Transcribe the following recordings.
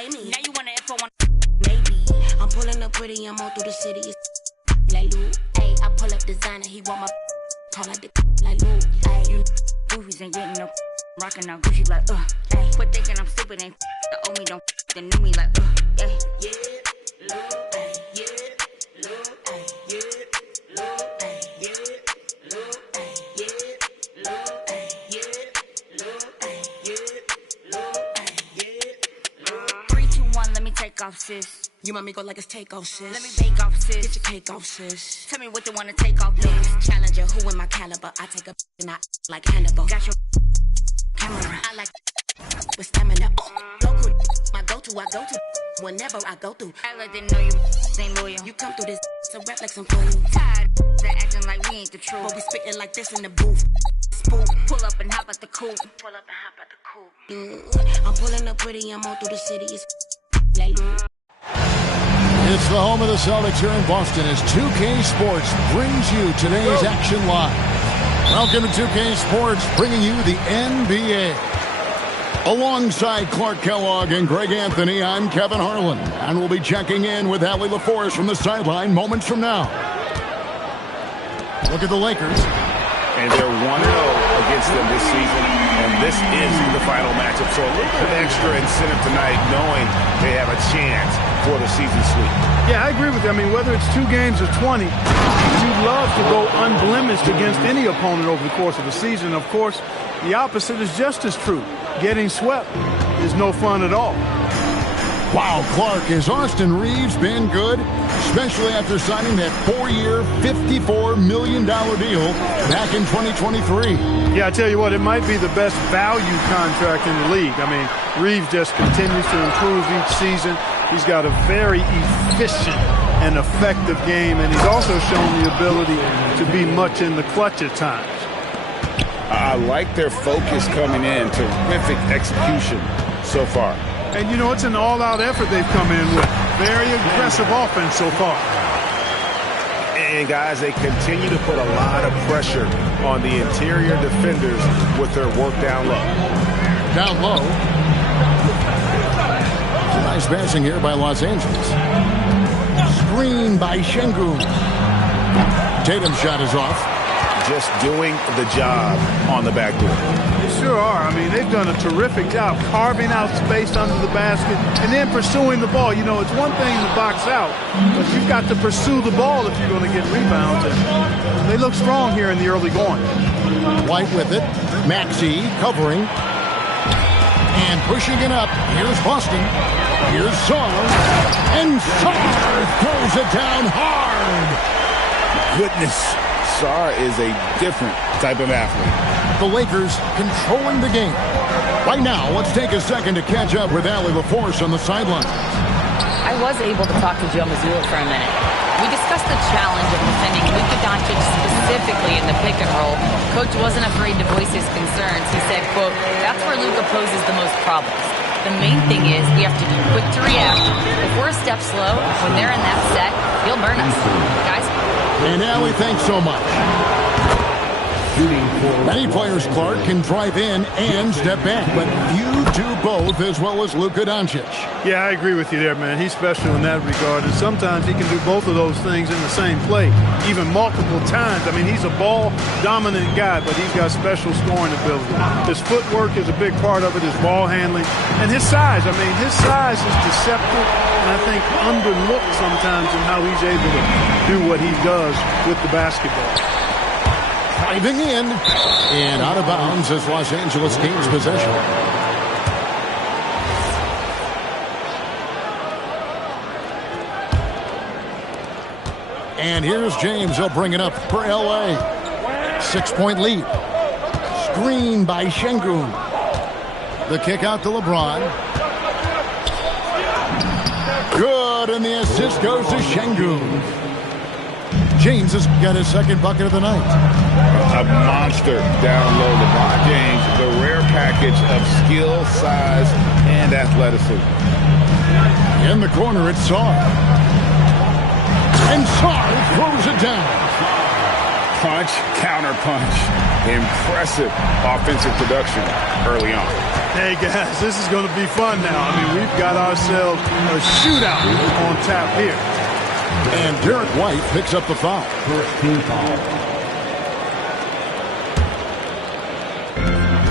pay me. Now you wanna F on maybe. I'm pulling up pretty, I'm all through the city. It's like Lou. Hey, I pull up designer, he want my call like the like Lou. Hey, you goofies ain't getting no rockin' now Gucci like Hey, quit thinking I'm stupid, ain't the owe me, don't the knew me like Hey, yeah, Lou, hey, yeah, Lou, hey, yeah, Lou, hey, yeah, Lou, hey, yeah, Lou, hey, yeah, Lou, hey, yeah, Lou, hey, yeah. 3, 2, 1, let me take off, sis. You want me go like it's take off, sis. Let me bake off, sis. Get your cake off, sis. Tell me what they wanna take off, sis. Challenger, who in my caliber? I take a and I like Hannibal. Got your camera. I like with stamina. Local, my go-to, I go to whenever I go through. I like they know you ain't loyal. You come through this, so rap like some for you. Tired of acting like we ain't the truth. But we spitting like this in the booth. Spook, pull up and hop at the coupe. Pull up and hop at the coupe. I'm pulling up pretty, I'm all through the city. It's like It's the home of the Celtics here in Boston as 2K Sports brings you today's action live. Welcome to 2K Sports, bringing you the NBA. Alongside Clark Kellogg and Greg Anthony, I'm Kevin Harlan, and we'll be checking in with Allie LaForce from the sideline moments from now. Look at the Lakers. And they're 1-0 against them this season, and this is the final matchup. So a little bit of extra incentive tonight, knowing they have a chance for the season sweep. Yeah, I agree with you. I mean, whether it's 2 games or 20, you'd love to go unblemished against any opponent over the course of the season. Of course, the opposite is just as true. Getting swept is no fun at all. Wow, Clark, has Austin Reeves been good? Especially after signing that 4-year, $54 million deal back in 2023. Yeah, I tell you what, it might be the best value contract in the league. I mean, Reeves just continues to improve each season. He's got a very efficient and effective game, and he's also shown the ability to be much in the clutch at times. I like their focus coming in. Terrific execution so far. And, you know, it's an all-out effort they've come in with. Very aggressive offense so far. And, guys, they continue to put a lot of pressure on the interior defenders with their work down low. Down low. Some nice passing here by Los Angeles. Screen by Şengün. Tatum's shot is off. Just doing the job on the back door. They sure are. I mean, they've done a terrific job carving out space under the basket and then pursuing the ball. You know, it's one thing to box out, but you've got to pursue the ball if you're going to get rebounds. And they look strong here in the early going. White with it. Maxey covering. And pushing it up. Here's Boston. Here's Sarr. And Sarr throws it down hard. Goodness. Sarr is a different type of athlete. The Lakers controlling the game. Right now, let's take a second to catch up with Allie LaForce on the sideline. I was able to talk to Joe Mazzulla for a minute. We discussed the challenge of defending Luka Doncic specifically in the pick and roll. Coach wasn't afraid to voice his concerns. He said, quote, "That's where Luka poses the most problems. The main thing is we have to be quick to react. If we're a step slow, when they're in that set, he'll burn us. Guys?" And Allie, thanks so much. Many players, Clark, can drive in and step back, but you do both as well as Luka Doncic. Yeah, I agree with you there, man. He's special in that regard, and sometimes he can do both of those things in the same play, even multiple times. I mean, he's a ball-dominant guy, but he's got special scoring ability. His footwork is a big part of it, his ball handling, and his size. I mean, his size is deceptive, and I think underlooked sometimes in how he's able to do what he does with the basketball. Driving in and out of bounds as Los Angeles gains possession. And here's James. He'll bring it up for L.A. 6-point lead. Screen by Şengün. The kick out to LeBron. Good, and the assist goes to Şengün. James has got his second bucket of the night. A monster down low. LeBron James, the rare package of skill, size, and athleticism. In the corner, it's Sarr. And Sarr throws it down. Punch, counter punch. Impressive offensive production early on. Hey, guys, this is going to be fun now. I mean, we've got ourselves a shootout on tap here. And Derek White picks up the foul.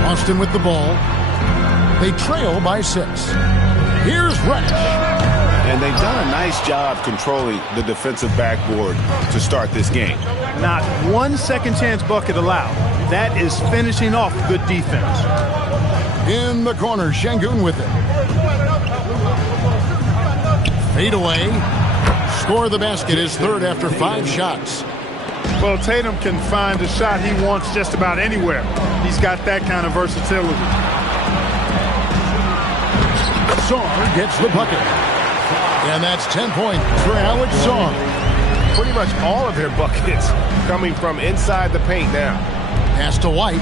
Austin with the ball. They trail by 6. Here's Reddish. And they've done a nice job controlling the defensive backboard to start this game. Not one second chance bucket allowed. That is finishing off good defense. In the corner, Şengün with it. Fade away. Score the basket, his third after 5 shots. Well, Tatum can find a shot he wants just about anywhere. He's got that kind of versatility. Sarr gets the bucket. And that's 10 points for Alex Sarr. Pretty much all of their buckets coming from inside the paint now. Pass to White.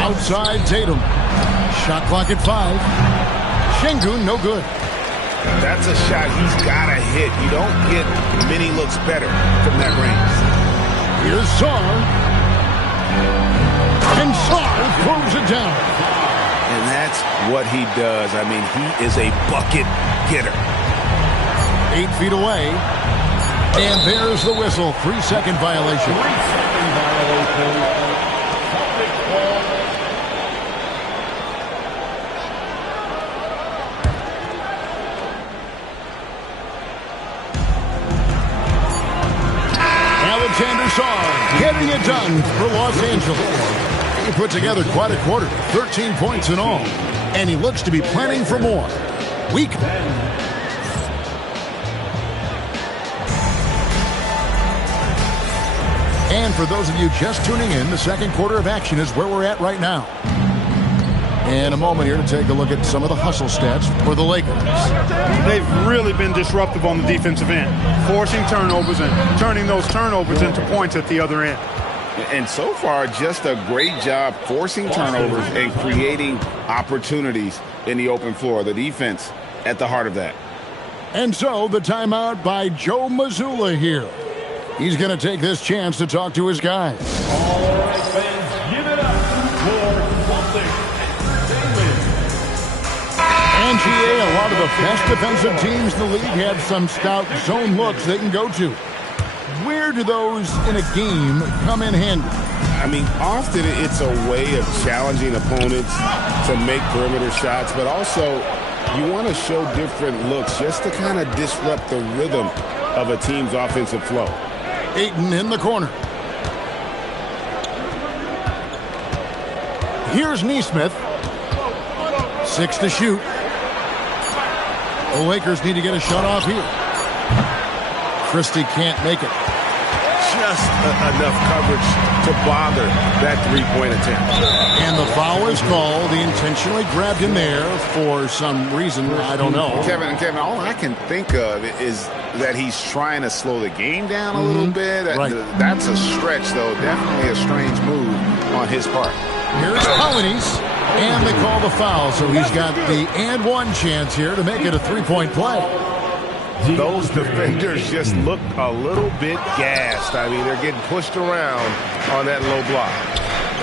Outside Tatum. Shot clock at 5. Şengün, no good. That's a shot he's got to hit. You don't get many looks better from that range. Here's Sarr. And Sarr throws it down. And that's what he does. I mean, he is a bucket getter. 8 feet away. And there's the whistle. 3-second violation. 3-second violation. Alexander Sarr getting it done for Los Angeles. He put together quite a quarter, 13 points in all, and he looks to be planning for more. Weak. And for those of you just tuning in, the second quarter of action is where we're at right now. In a moment here to take a look at some of the hustle stats for the Lakers. They've really been disruptive on the defensive end, forcing turnovers and turning those turnovers into points at the other end. And so far, just a great job forcing turnovers and creating opportunities in the open floor. The defense at the heart of that. And so the timeout by Joe Mazzulla here. He's going to take this chance to talk to his guys. All right, fans, give it up for Celtics. NGA, a lot of the best defensive teams in the league have some stout zone looks they can go to. Where do those in a game come in handy? I mean, often it's a way of challenging opponents to make perimeter shots, but also you want to show different looks just to kind of disrupt the rhythm of a team's offensive flow. Ayton in the corner. Here's Nesmith. 6 to shoot. The Lakers need to get a shot off here. Christie can't make it. Just enough coverage to bother that three-point attempt. And the foul is called. He intentionally grabbed him there for some reason. I don't know. Kevin, all I can think of is that he's trying to slow the game down a little bit. Right. That's a stretch, though. Definitely a strange move on his part. Here's Polynice. And they call the foul, so he's got the and one chance here to make it a three-point play. Those defenders just look a little bit gassed. I mean, they're getting pushed around on that low block.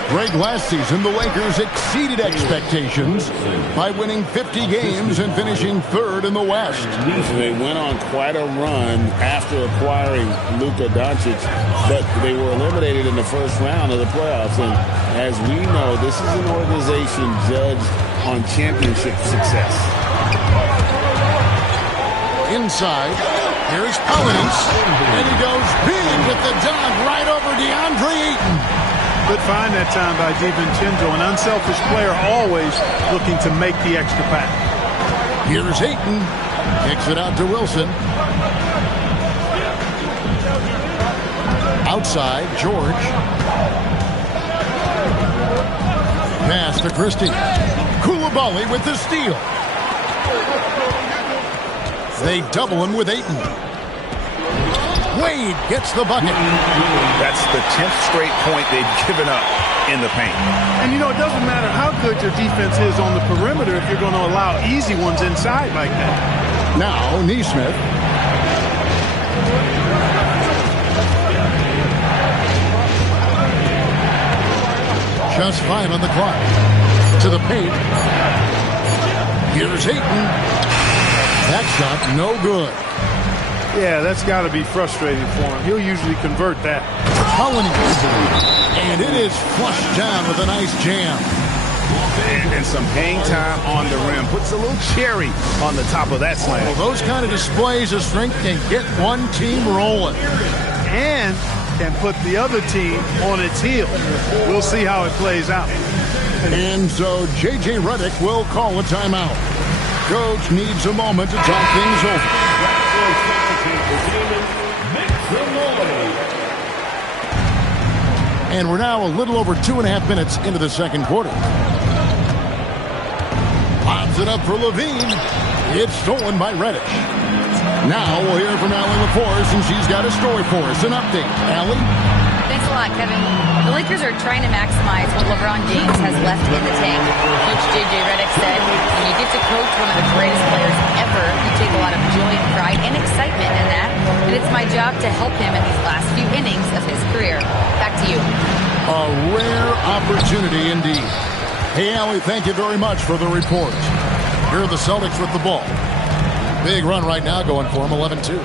Greg, last season, the Lakers exceeded expectations by winning 50 games and finishing third in the West. They went on quite a run after acquiring Luka Doncic, but they were eliminated in the first round of the playoffs. And as we know, this is an organization judged on championship success. Inside, here's Polynice, and he goes big with the dunk right over DeAndre Ayton. Good find that time by DiVincenzo, an unselfish player always looking to make the extra pass. Here's Ayton, kicks it out to Wilson. Outside, George. Pass to Christie. Coulibaly with the steal. They double him with Ayton. Wade gets the bucket. That's the 10th straight point they've given up in the paint. And, you know, it doesn't matter how good your defense is on the perimeter if you're going to allow easy ones inside like that. Now, Nesmith. Just 5 on the clock. To the paint. Here's Ayton. That shot, no good. Yeah, that's got to be frustrating for him. He'll usually convert that. Colony. And it is flushed down with a nice jam. And some hang time on the rim. Puts a little cherry on the top of that slam. Well, those kind of displays of strength can get one team rolling. And can put the other team on its heels. We'll see how it plays out. And so J.J. Redick will call a timeout. Coach needs a moment to talk things over. And we're now a little over 2.5 minutes into the second quarter. Lobs it up for Levine. It's stolen by Reddish. Now we'll hear from Allie LaForce, and she's got a story for us. An update. Allie? Thanks a lot, Kevin. The Lakers are trying to maximize what LeBron James has left in the tank. Coach J.J. Redick said, when you get to coach one of the greatest players ever, you take a lot of joy and pride and excitement in that. And it's my job to help him in these last few innings of his career. Back to you. A rare opportunity indeed. Hey, Allie, thank you very much for the report. Here are the Celtics with the ball. Big run right now going for him, 11-2.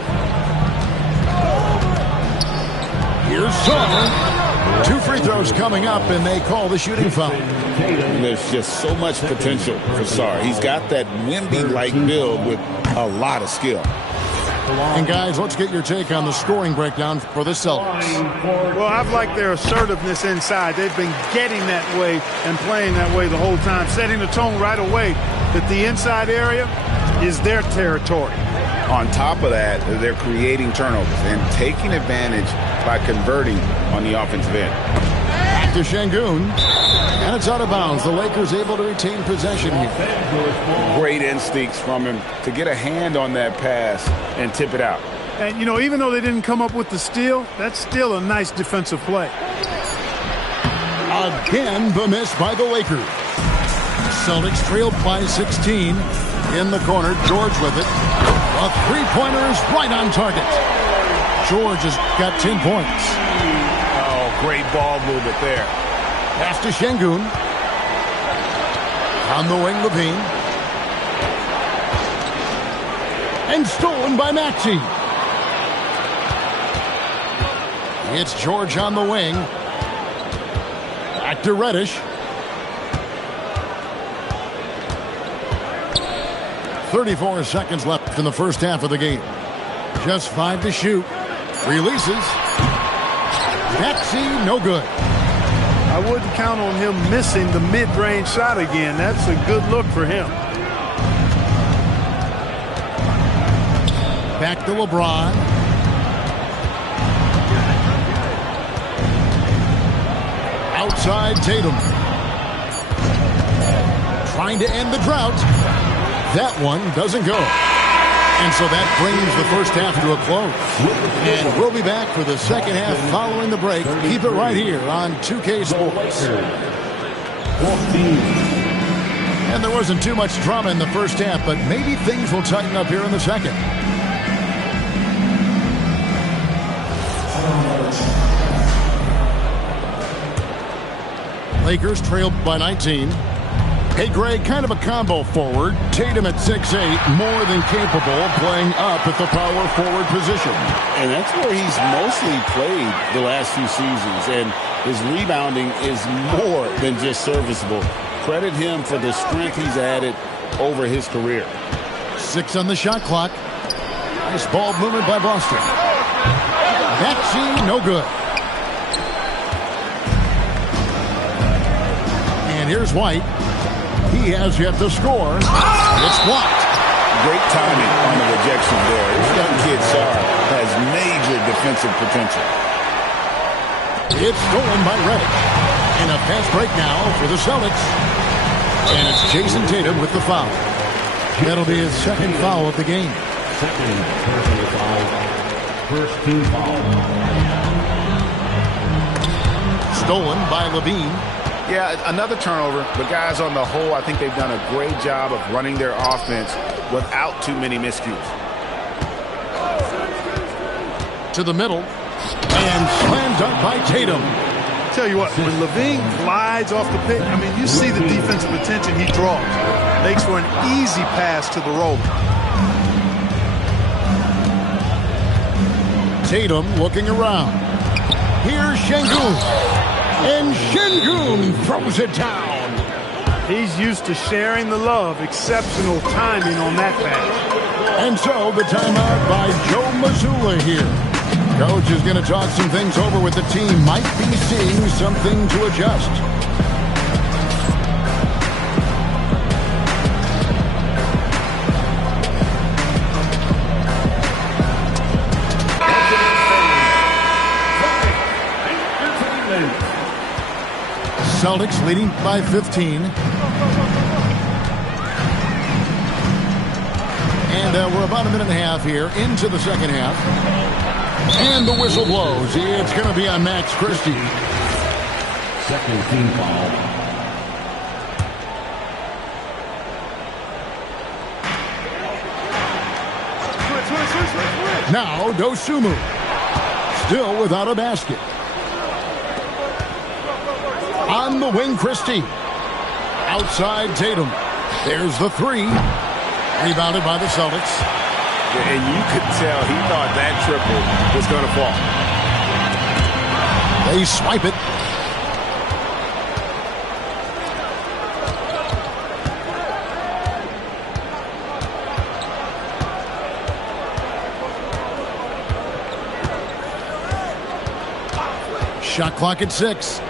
Here's Summer. 2 free throws coming up, and they call the shooting foul. There's just so much potential for Sarr. He's got that Wemby-like build with a lot of skill. And guys, let's get your take on the scoring breakdown for the Celtics. Well, I've liked their assertiveness inside. They've been getting that way and playing that way the whole time, setting the tone right away that the inside area is their territory. On top of that, they're creating turnovers and taking advantage by converting on the offensive end. Back to Şengün. And it's out of bounds. The Lakers able to retain possession here. Great instincts from him to get a hand on that pass and tip it out. And, you know, even though they didn't come up with the steal, that's still a nice defensive play. Again, the miss by the Lakers. Celtics trailed by 16. In the corner, George with it. A three-pointer is right on target. George has got 10 points. Oh, great ball movement there. Pass to Şengün. On the wing, Levine. And stolen by Maxey. It's George on the wing. Back to Reddish. 34 seconds left in the first half of the game. Just 5 to shoot. Releases. Maxey, no good. I wouldn't count on him missing the mid-range shot again. That's a good look for him. Back to LeBron. Outside Tatum. Trying to end the drought. That one doesn't go. And so that brings the first half to a close. And we'll be back for the second half following the break. Keep it right here on 2K Sports. And there wasn't too much drama in the first half, but maybe things will tighten up here in the second. Lakers trailed by 19. Hey, Greg, kind of a combo forward. Tatum at 6'8", more than capable of playing up at the power forward position. And that's where he's mostly played the last few seasons. And his rebounding is more than just serviceable. Credit him for the strength he's added over his career. 6 on the shot clock. Nice ball movement by Boston. Maxey, no good. And here's White. He has yet to score. It's blocked. Great timing on the rejection there. This young kid, Sarr, has major defensive potential. It's stolen by Redick. And a fast break now for the Celtics. And it's Jason Tatum with the foul. That'll be his second foul of the game. Second personal foul. First team foul. Stolen by Levine. Yeah, another turnover, but guys, on the whole, I think they've done a great job of running their offense without too many miscues. To the middle, and slammed up by Tatum. Tell you what, when Levine glides off the pick, I mean, you see the defensive attention he draws. Makes for an easy pass to the roller. Tatum looking around. Here's Şengün. And Şengün throws it down. He's used to sharing the love. Exceptional timing on that pass. And so the timeout by Joe Mazzulla here. Coach is going to talk some things over with the team. Might be seeing something to adjust. Celtics leading by 15. And we're about a minute and a half here into the second half. And the whistle blows. It's going to be on Max Christie. Second team foul. Now Dosunmu. Still without a basket. On the wing, Christie. Outside Tatum. There's the three. Rebounded by the Celtics. And you could tell he thought that triple was going to fall. They swipe it. Shot clock at 6.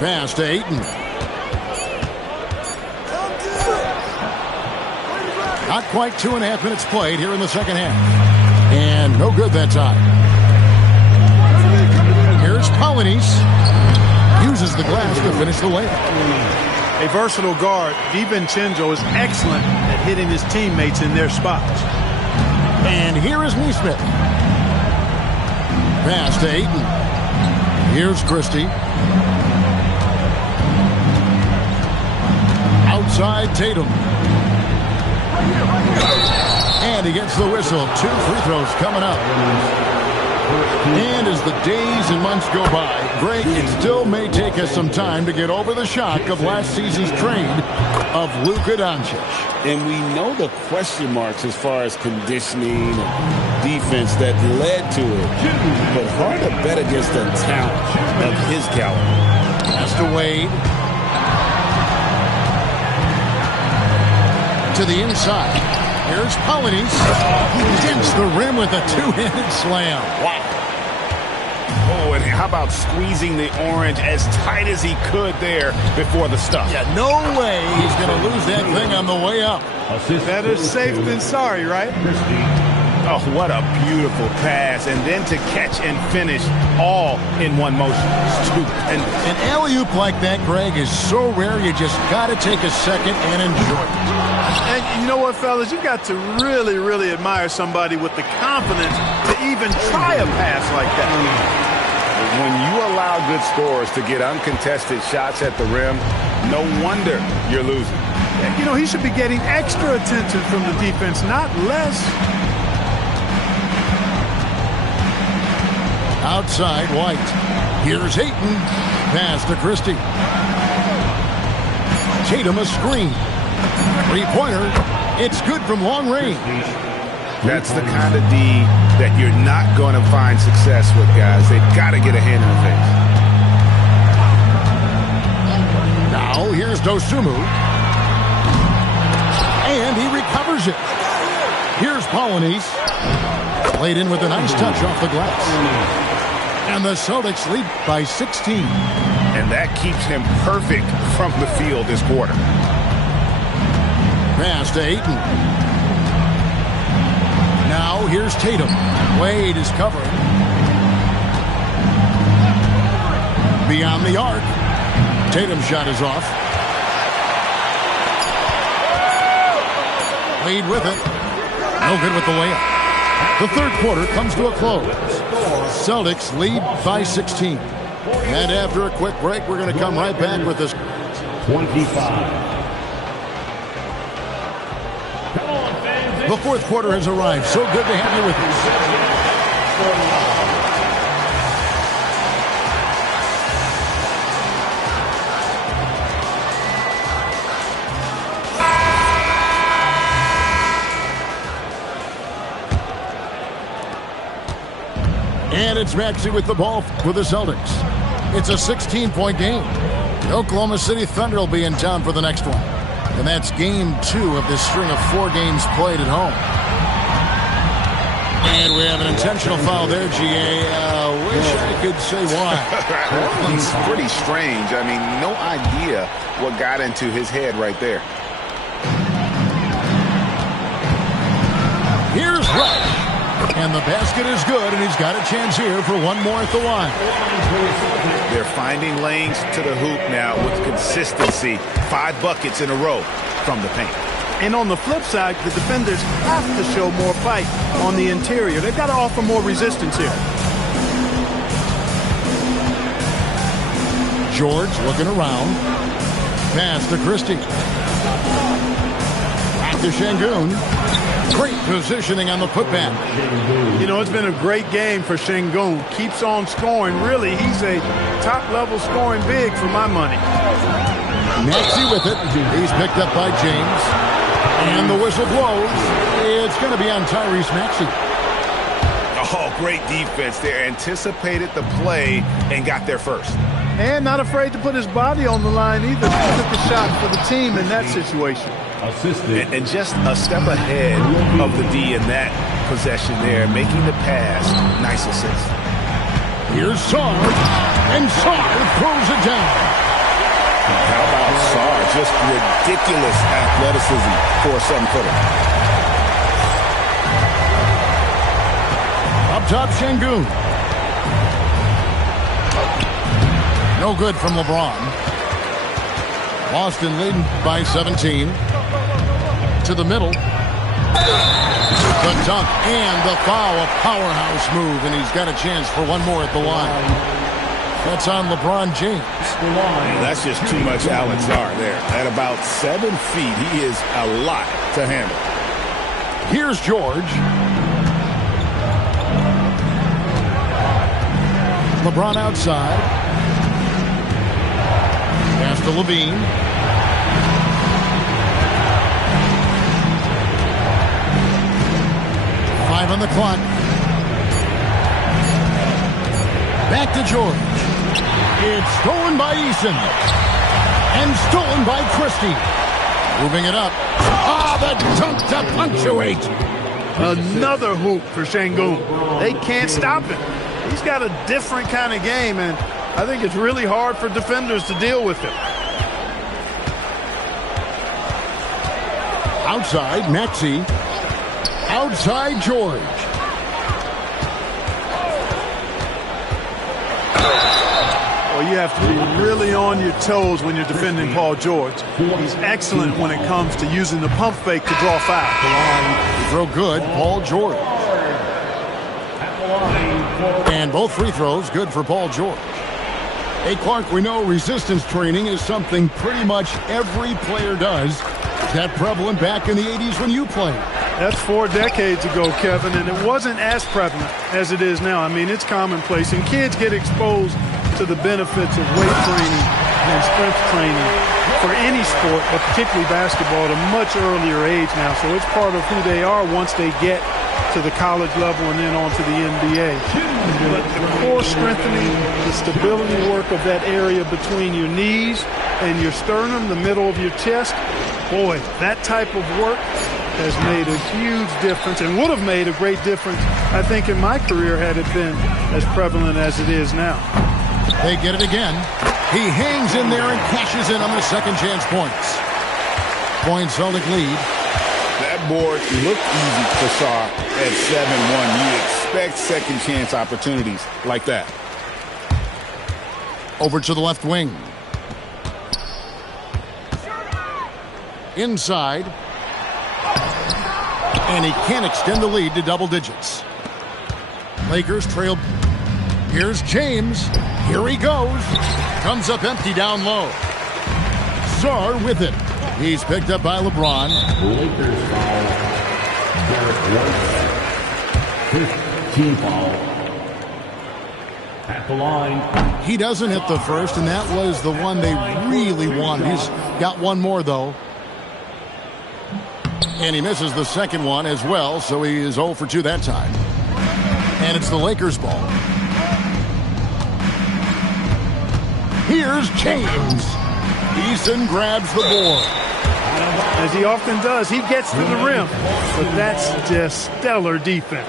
Pass to Ayton. Not quite 2.5 minutes played here in the second half. And no good that time. Here's Polynice. Uses the glass to finish the layup. A versatile guard, DiVincenzo is excellent at hitting his teammates in their spots. And here is Nesmith. Pass to Ayton. Here's Christie. Outside Tatum. And he gets the whistle. 2 free throws coming up. And as the days and months go by, Greg, it still may take us some time to get over the shock of last season's trade of Luka Doncic. And we know the question marks as far as conditioning and defense that led to it. But hard to bet against the talent of his caliber. Pass to Wade. To the inside. Here's Polynice. He dents the rim with a 2-handed slam. Wow. Oh, and how about squeezing the orange as tight as he could there before the stuff? Yeah, no way he's going to lose that thing on the way up. Better safe than sorry, right? Oh, what a beautiful pass. And then to catch and finish all in one motion. And an alley-oop like that, Greg, is so rare you just got to take a second and enjoy it. And you know what, fellas? You've got to really, really admire somebody with the confidence to even try a pass like that. When you allow good scorers to get uncontested shots at the rim, no wonder you're losing. You know, he should be getting extra attention from the defense, not less. Outside White. Here's Ayton. Pass to Christie. Tatum a screen. Three-pointer. It's good from long range. That's the kind of D that you're not going to find success with, guys. They've got to get a hand in the face. Now here's Dosunmu. And he recovers it. Here's Polynice. Played in with a nice touch off the glass. And the Celtics lead by 16. And that keeps him perfect from the field this quarter. Pass to Ayton. Now here's Tatum. Wade is covering. Beyond the arc. Tatum's shot is off. Wade with it. No good with the layup. The third quarter comes to a close. Celtics lead by 16. And after a quick break, we're going to come right back with this. 25. The fourth quarter has arrived. So good to have you with us. And it's Maxey with the ball for the Celtics. It's a 16-point game. The Oklahoma City Thunder will be in town for the next one. And that's game 2 of this string of 4 games played at home. And we have an intentional foul there, GA. Wish I could say why. It's pretty strange. I mean, no idea what got into his head right there. Here's Rush. And the basket is good, and he's got a chance here for one more at the line. They're finding lanes to the hoop now with consistency. 5 buckets in a row from the paint. And on the flip side, the defenders have to show more fight on the interior. They've got to offer more resistance here. George looking around. Pass to Christie. Back to Şengün. Great positioning on the putback. You know, it's been a great game for Şengün. Keeps on scoring. Really, he's a top-level scoring big for my money. Maxey with it. He's picked up by James. And the whistle blows. It's going to be on Tyrese Maxey. Oh, great defense there. Anticipated the play and got there first. And not afraid to put his body on the line either. He took a shot for the team in that situation. Assisted. And just a step ahead of the D in that possession there, making the pass. Nice assist. Here's Sarr. And Sarr throws it down. How about Sarr? Just ridiculous athleticism for a 7-footer. Up top, Şengün. No good from LeBron. Boston leading by 17. To the middle. The dunk and the foul. A powerhouse move, and he's got a chance for one more at the line. That's on LeBron James. That's just too much Alex Sarr there. At about 7 feet, he is a lot to handle. Here's George. LeBron outside. Pass to Levine. On the clock. Back to George. It's stolen by Eason. And stolen by Christie. Moving it up. The dunk to punctuate. Another hoop for Şengün. They can't stop him. He's got a different kind of game, and I think it's really hard for defenders to deal with him. Outside, Maxey. Outside George. Well, you have to be really on your toes when you're defending Paul George. He's excellent when it comes to using the pump fake to draw foul. Throw good, Paul George. And both free throws good for Paul George. Hey, Clark, we know resistance training is something pretty much every player does. Is that prevalent back in the 80s when you played? That's 4 decades ago, Kevin, and it wasn't as prevalent as it is now. I mean, it's commonplace, and kids get exposed to the benefits of weight training and strength training for any sport, but particularly basketball, at a much earlier age now. So it's part of who they are once they get to the college level and then on to the NBA. But the core strengthening, the stability work of that area between your knees and your sternum, the middle of your chest, boy, that type of work has made a huge difference and would have made a great difference, I think, in my career had it been as prevalent as it is now. They get it again. He hangs in there and cashes in on the second chance points. Point Celtic lead. That board looked easy for Sarr at 7-1. You expect second chance opportunities like that. Over to the left wing. Inside. And he can't extend the lead to double digits. Lakers trail Here's James. Here he goes. Comes up empty down low. Sarr with it. He's picked up by LeBron. Lakers foul. Derek White. 15 foul. At the line. He doesn't hit the first, and that was the one they really wanted. He's got one more, though. And he misses the second one as well, so he is 0 for 2 that time. And it's the Lakers' ball. Here's James. Eason grabs the board. As he often does, he gets to the rim, but that's just stellar defense.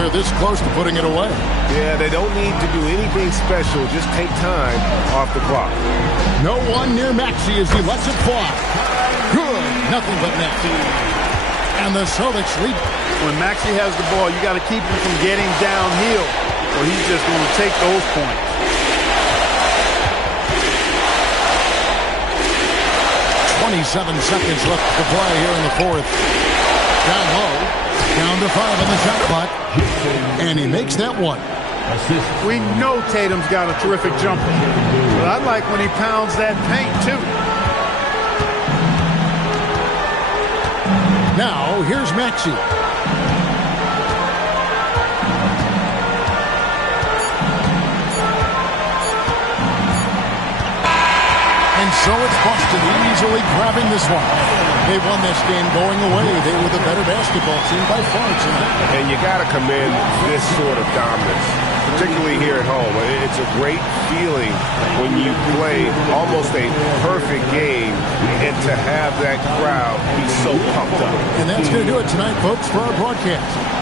They're this close to putting it away. Yeah, they don't need to do anything special. Just take time off the clock. No one near Maxey as he lets it fly. Good. Nothing but net. And the Celtics lead. When Maxey has the ball, you got to keep him from getting downhill, or he's just going to take those points. 27 seconds left to play here in the fourth. Down low. Down to 5 on the shot clock. And he makes that one. We know Tatum's got a terrific jumper, but I like when he pounds that paint, too. Now, here's Maxey. And so it's Boston easily grabbing this one. They won this game going away. They were the better basketball team by far tonight. And you got to commend this sort of dominance, particularly here at home. It's a great feeling when you play almost a perfect game and to have that crowd be so pumped up. And that's going to do it tonight, folks, for our broadcast.